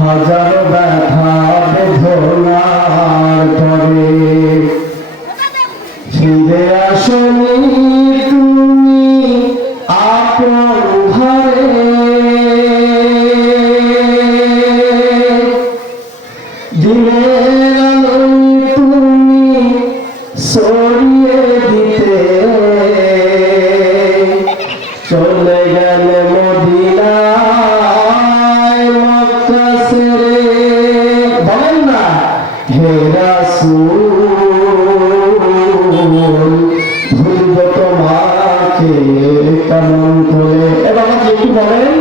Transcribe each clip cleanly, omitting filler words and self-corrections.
হাজার ব্যথা বেদনার পরে ফিরে আসনি তুমি আপন ঘরে। দিনের আলোয় তুমি সরিয়ে দিতে চলে গেলে মদিনায় মক্কা ছেড়ে। বলেন না হে রাসূল ভুলব তোমাকে কেমন করে। এবার একটু বলেন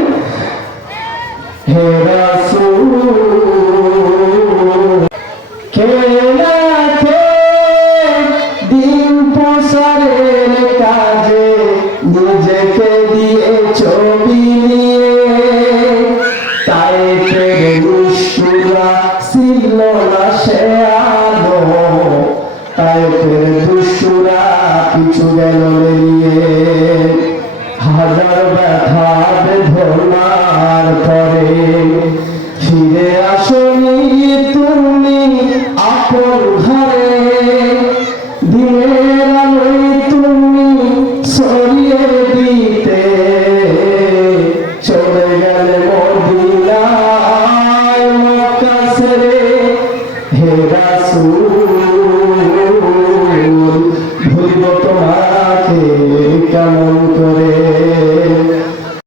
হে রাসূল কে না কে দিন প্রসারের কাজে নিজেকে দিয়ে ছবি নিয়ে তাই দুষ্টুরা ছিল না সে আলো, তাই দুষ্টুরা কিছু গেল নিয়ে। হাজার